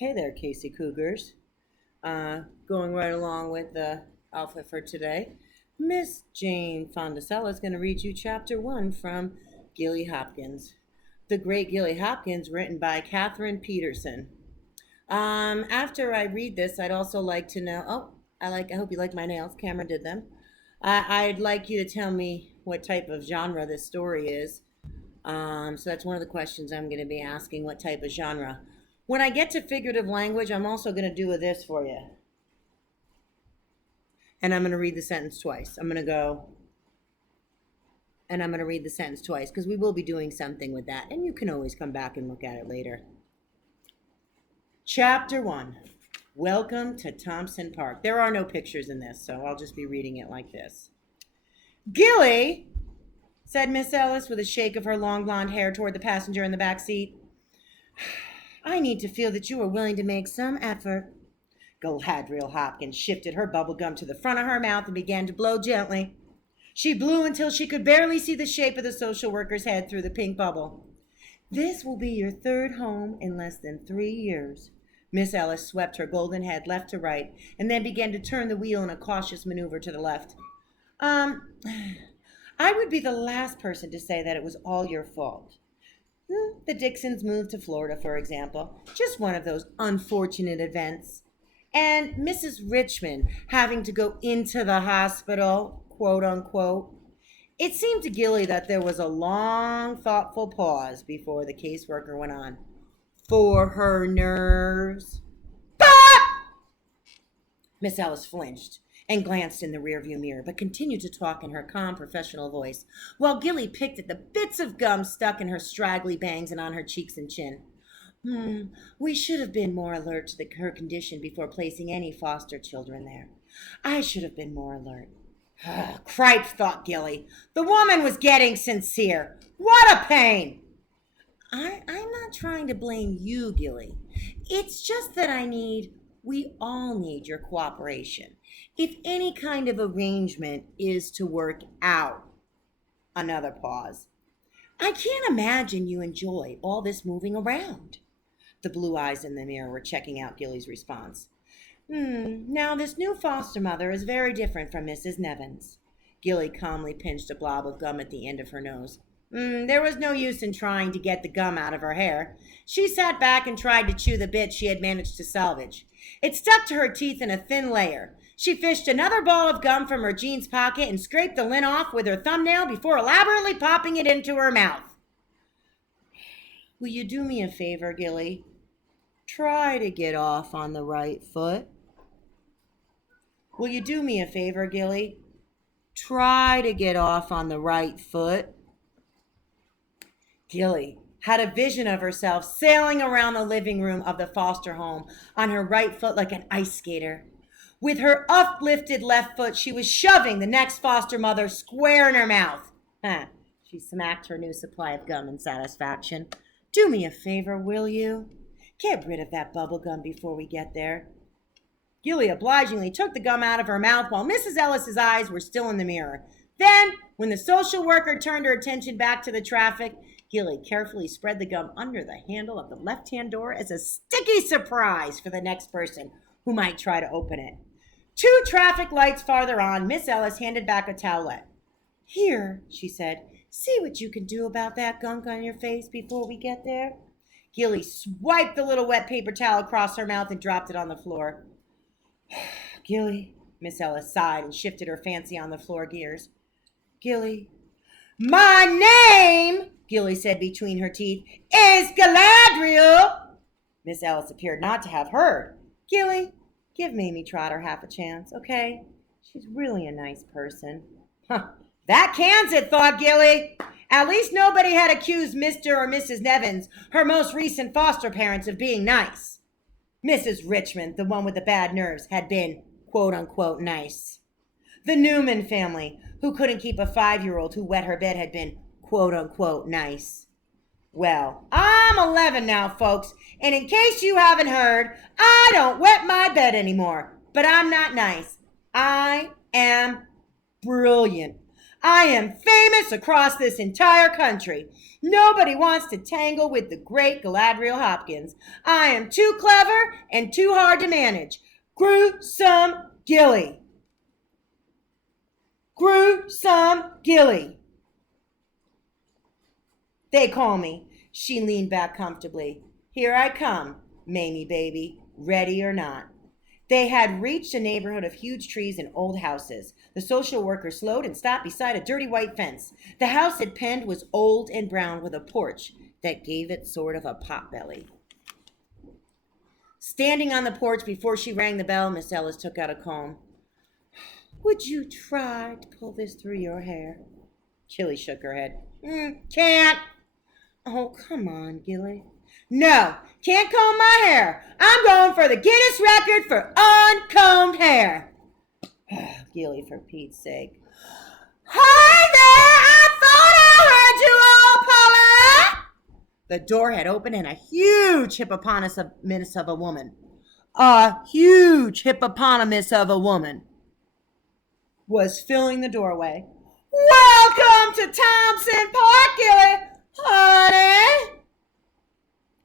Hey there, Casey Cougars. Going right along with the alpha for today. Miss Jane Fondacella is going to read you chapter 1 from Gilly Hopkins. The Great Gilly Hopkins, written by Catherine Peterson. After I read this, I'd also like to know. I hope you like my nails. Cameron did them. I'd like you to tell me what type of genre this story is. So that's one of the questions I'm going to be asking. What type of genre? When I get to figurative language, I'm also going to do this for you. And I'm going to read the sentence twice. I'm going to go, and I'm going to read the sentence twice because we will be doing something with that. And you can always come back and look at it later. Chapter 1. Welcome to Thompson Park. There are no pictures in this, so I'll just be reading it like this. Gilly, said Miss Ellis with a shake of her long blonde hair toward the passenger in the back seat. I need to feel that you are willing to make some effort. Galadriel Hopkins shifted her bubble gum to the front of her mouth and began to blow gently. She blew until she could barely see the shape of the social worker's head through the pink bubble. This will be your third home in less than 3 years. Miss Ellis swept her golden head left to right and then began to turn the wheel in a cautious maneuver to the left. I would be the last person to say that it was all your fault. The Dixons moved to Florida, for example. Just one of those unfortunate events. And Mrs. Richmond having to go into the hospital, quote unquote. It seemed to Gilly that there was a long, thoughtful pause before the caseworker went on. For her nerves. Bah! Miss Ellis flinched and glanced in the rearview mirror, but continued to talk in her calm, professional voice, while Gilly picked at the bits of gum stuck in her straggly bangs and on her cheeks and chin. We should have been more alert to her condition before placing any foster children there. I should have been more alert. Cripe, thought Gilly. The woman was getting sincere. What a pain! I'm not trying to blame you, Gilly. It's just that we all need your cooperation. If any kind of arrangement is to work out. Another pause. I can't imagine you enjoy all this moving around. The blue eyes in the mirror were checking out Gilly's response. Now this new foster mother is very different from Mrs. Nevins. Gilly calmly pinched a blob of gum at the end of her nose. There was no use in trying to get the gum out of her hair. She sat back and tried to chew the bit she had managed to salvage. It stuck to her teeth in a thin layer. She fished another ball of gum from her jeans pocket and scraped the lint off with her thumbnail before elaborately popping it into her mouth. Will you do me a favor, Gilly? Try to get off on the right foot. Will you do me a favor, Gilly? Try to get off on the right foot. Gilly had a vision of herself sailing around the living room of the foster home on her right foot like an ice skater. With her uplifted left foot, she was shoving the next foster mother square in her mouth. She smacked her new supply of gum in satisfaction. Do me a favor, will you? Get rid of that bubble gum before we get there. Gilly obligingly took the gum out of her mouth while Mrs. Ellis's eyes were still in the mirror. Then, when the social worker turned her attention back to the traffic, Gilly carefully spread the gum under the handle of the left-hand door as a sticky surprise for the next person who might try to open it. 2 traffic lights farther on, Miss Ellis handed back a towelette. Here, she said, see what you can do about that gunk on your face before we get there. Gilly swiped the little wet paper towel across her mouth and dropped it on the floor. Gilly, Miss Ellis sighed and shifted her fancy on the floor gears. Gilly. My name, Gilly said between her teeth, is Galadriel. Miss Ellis appeared not to have heard. Gilly, give Mamie Trotter half a chance, okay? She's really a nice person. That cans it, thought Gilly. At least nobody had accused Mr. or Mrs. Nevins, her most recent foster parents, of being nice. Mrs. Richmond, the one with the bad nerves, had been, quote-unquote, nice. The Newman family, who couldn't keep a 5-year-old who wet her bed, had been, quote-unquote, nice. Well, I'm 11 now, folks, and in case you haven't heard, I don't wet my bed anymore. But I'm not nice. I am brilliant. I am famous across this entire country. Nobody wants to tangle with the great Galadriel Hopkins. I am too clever and too hard to manage. Gruesome Gilly. Gruesome Gilly. They call me. She leaned back comfortably. Here I come, Mamie baby, ready or not. They had reached a neighborhood of huge trees and old houses. The social worker slowed and stopped beside a dirty white fence. The house it penned was old and brown with a porch that gave it sort of a potbelly. Standing on the porch before she rang the bell, Miss Ellis took out a comb. Would you try to pull this through your hair? Gilly shook her head. Can't. Oh, come on, Gilly. No, can't comb my hair. I'm going for the Guinness record for uncombed hair. Gilly, for Pete's sake. Hi there! I thought I heard you all, Paula! The door had opened and a huge hippopotamus of a woman. A huge hippopotamus of a woman was filling the doorway. Welcome to Thompson Park, Gilly, honey.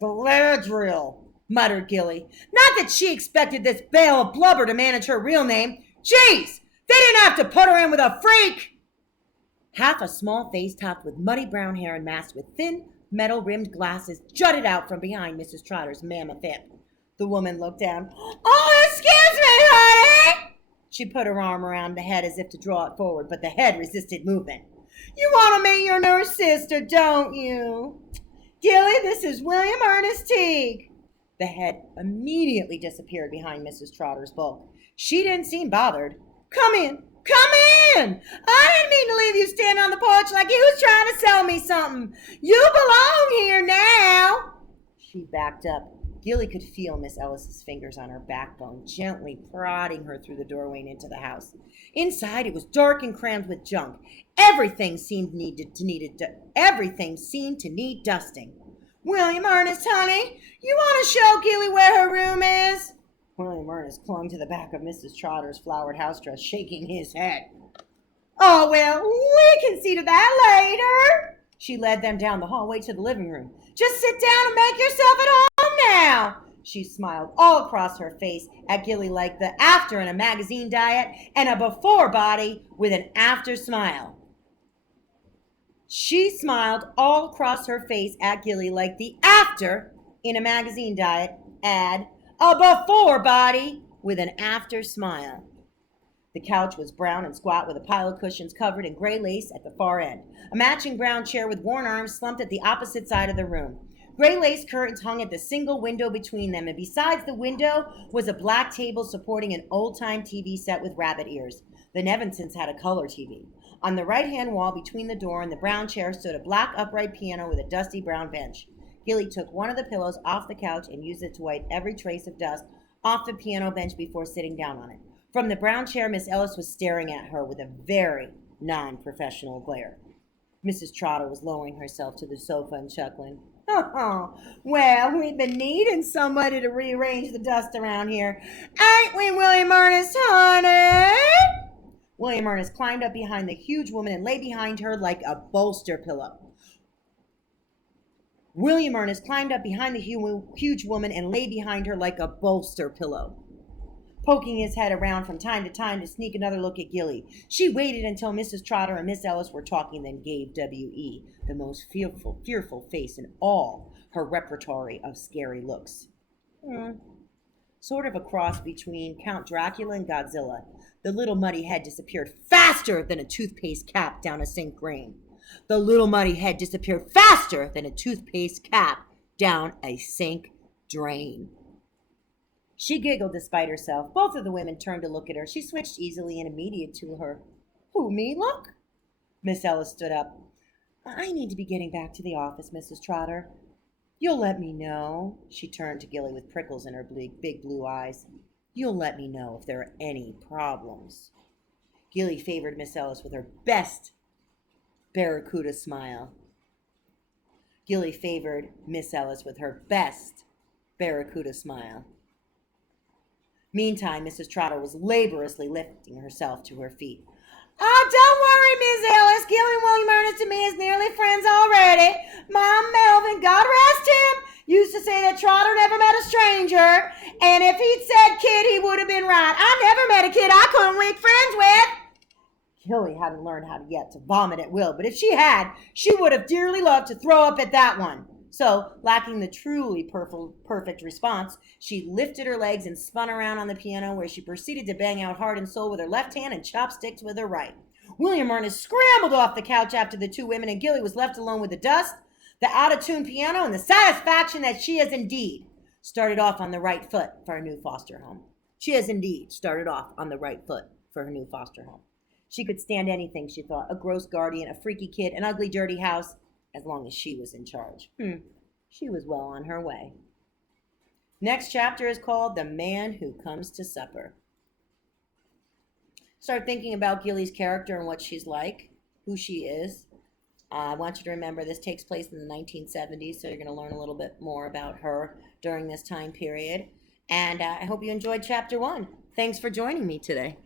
Galadriel, muttered Gilly. Not that she expected this bale of blubber to manage her real name. Jeez, they didn't have to put her in with a freak. Half a small face topped with muddy brown hair and masked with thin, metal-rimmed glasses jutted out from behind Mrs. Trotter's mammoth hip. The woman looked down. Oh, excuse me, honey. She put her arm around the head as if to draw it forward, but the head resisted movement. You want to meet your new sister, don't you? Gilly, this is William Ernest Teague. The head immediately disappeared behind Mrs. Trotter's bulk. She didn't seem bothered. Come in. Come in. I didn't mean to leave you standing on the porch like you was trying to sell me something. You belong here now. She backed up. Gilly could feel Miss Ellis's fingers on her backbone, gently prodding her through the doorway and into the house. Inside, it was dark and crammed with junk. Everything seemed to need dusting. William Ernest, honey, you want to show Gilly where her room is? William Ernest clung to the back of Mrs. Trotter's flowered house dress, shaking his head. Oh, well, we can see to that later. She led them down the hallway to the living room. Just sit down and make yourself at home now. She smiled all across her face at Gilly like the after in a magazine diet and a before body with an after smile. She smiled all across her face at Gilly like the after in a magazine diet ad, a before body with an after smile. The couch was brown and squat with a pile of cushions covered in gray lace at the far end. A matching brown chair with worn arms slumped at the opposite side of the room. Gray lace curtains hung at the single window between them, and besides the window was a black table supporting an old-time TV set with rabbit ears. The Nevinsons had a color TV. On the right-hand wall between the door and the brown chair stood a black upright piano with a dusty brown bench. Gilly took one of the pillows off the couch and used it to wipe every trace of dust off the piano bench before sitting down on it. From the brown chair, Miss Ellis was staring at her with a very non-professional glare. Mrs. Trotter was lowering herself to the sofa and chuckling. Oh, well, we've been needing somebody to rearrange the dust around here. Ain't we, William Ernest, honey? William Ernest climbed up behind the huge woman and lay behind her like a bolster pillow. William Ernest climbed up behind the huge woman and lay behind her like a bolster pillow, poking his head around from time to time to sneak another look at Gilly. She waited until Mrs. Trotter and Miss Ellis were talking, then gave W.E. the most fearful face in all her repertory of scary looks. Sort of a cross between Count Dracula and Godzilla. The little muddy head disappeared faster than a toothpaste cap down a sink drain. The little muddy head disappeared faster than a toothpaste cap down a sink drain. She giggled despite herself. Both of the women turned to look at her. She switched easily and immediate to her. Who, me? Look. Miss Ellis stood up. I need to be getting back to the office, Mrs. Trotter. You'll let me know. She turned to Gilly with prickles in her big blue eyes. You'll let me know if there are any problems. Gilly favored Miss Ellis with her best barracuda smile. Gilly favored Miss Ellis with her best barracuda smile. Meantime, Mrs. Trotter was laboriously lifting herself to her feet. Oh, don't worry, Miss Ellis. Gilly and William Ernest and me is nearly friends already. Mom Melvin, God rest him, used to say that Trotter never met a stranger. And if he'd said kid, he would have been right. I never met a kid I couldn't make friends with. Gilly hadn't learned how yet to vomit at will, but if she had, she would have dearly loved to throw up at that one. So, lacking the truly perfect response, she lifted her legs and spun around on the piano, where she proceeded to bang out Heart and Soul with her left hand and Chopsticks with her right. William Ernest scrambled off the couch after the two women, and Gilly was left alone with the dust, the out-of-tune piano, and the satisfaction that she has indeed started off on the right foot for her new foster home. She has indeed started off on the right foot for her new foster home. She could stand anything, she thought, a gross guardian, a freaky kid, an ugly, dirty house, as long as she was in charge. She was well on her way. Next chapter is called The Man Who Comes to Supper. Start thinking about Gilly's character and what she's like, who she is. I want you to remember this takes place in the 1970s, so you're going to learn a little bit more about her during this time period. And I hope you enjoyed chapter 1. Thanks for joining me today.